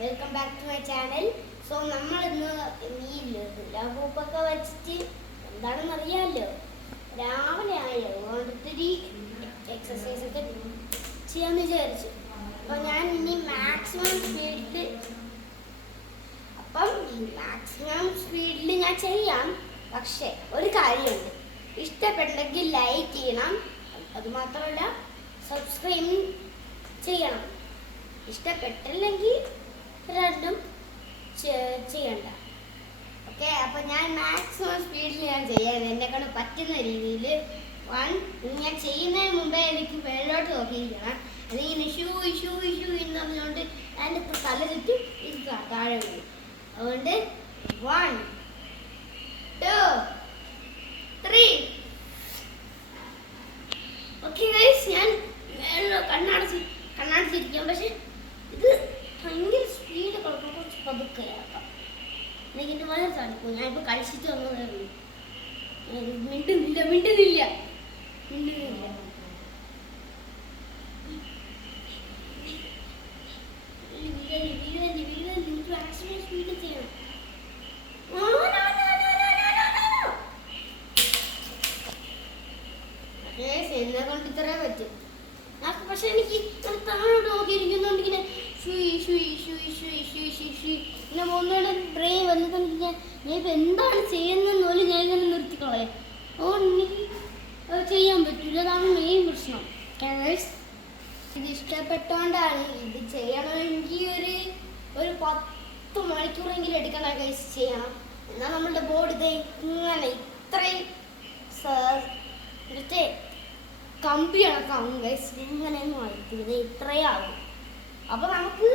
Welcome back to my channel. So നമ്മൾ ഇന്ന് ഈ ലഘുപ്പൊക്കെ വെച്ചിട്ട് എന്താണെന്ന് അറിയാമല്ലോ, രാവിലെ ആയോ അതുകൊണ്ടിത്തിരി എക്സസൈസ് ഒക്കെ ചെയ്യാമെന്ന് വിചാരിച്ചു. അപ്പം ഞാൻ ഇനി മാക്സിമം സ്പീഡിൽ ഞാൻ ചെയ്യാം. പക്ഷേ ഒരു കാര്യമുണ്ട്, ഇഷ്ടപ്പെട്ടെങ്കിൽ ലൈക്ക് ചെയ്യണം, അതുമാത്രമല്ല സബ്സ്ക്രൈബ് ചെയ്യണം. ഇഷ്ടപ്പെട്ടില്ലെങ്കിൽ രണ്ടും ചെയ്യണ്ട. ഓക്കെ, അപ്പം ഞാൻ മാക്സിമം സ്പീഡിൽ ഞാൻ ചെയ്യാൻ എന്നെക്കൊണ്ട് പറ്റുന്ന രീതിയിൽ ഞാൻ ചെയ്യുന്നതിന് മുമ്പേ എനിക്ക് മേലോട്ട് നോക്കിയിരിക്കണം. അതിങ്ങനെ ഇഷ്യൂ എന്ന് പറഞ്ഞുകൊണ്ട് എൻ്റെ തല ചുറ്റും താഴെ വീഴും. അതുകൊണ്ട് 1 2 3. ഓക്കെ ഗൈസ്, ഞാൻ കണ്ണടച്ചിരിക്കാം. പക്ഷെ ഇത് ഭയങ്കര സ്പീഡ് കൊടുക്കും, കുറച്ച് പതുക്കെയാക്കാം. എനിക്ക് എൻ്റെ വളരെ സാധിക്കും. ഞാനിപ്പോൾ കഴിച്ചിട്ട് വന്നതേ ഉള്ളൂ. മിണ്ടുന്നില്ല. മാക്സിമം സ്പീഡ് ചെയ്യണം. എന്നെ കൊണ്ട് ഇത്രേ പറ്റും. പക്ഷെ എനിക്ക് താഴോട്ട് നോക്കിയിരിക്കുന്നുണ്ട് ഇങ്ങനെ ഇങ്ങനെ ഒന്നുകൂടെ ബ്രെയിൻ വന്നിട്ടുണ്ടെങ്കിൽ ഞാൻ ഇപ്പം എന്താണ് ചെയ്യുന്നതെന്ന് പോലും ഞാൻ ഇങ്ങനെ നിർത്തിക്കളയാം. അതുകൊണ്ട് എനിക്ക് അത് ചെയ്യാൻ പറ്റില്ല. അതാണ് മെയിൻ പ്രശ്നം. ഇത് ഇഷ്ടപ്പെട്ടോണ്ടാണ്. ഇത് ചെയ്യണമെങ്കിൽ ഒരു 10 മണിക്കൂറെങ്കിലും എടുക്കണം ഗൈസ്, ചെയ്യണം. എന്നാൽ നമ്മളുടെ ബോഡി ഇങ്ങനെ ഇത്രയും കമ്പി കണക്കാവും ഗൈസ്. ഇങ്ങനെയൊന്നും ആയിരിക്കും, ഇത് ഇത്രയാകും. അപ്പോൾ നമുക്ക്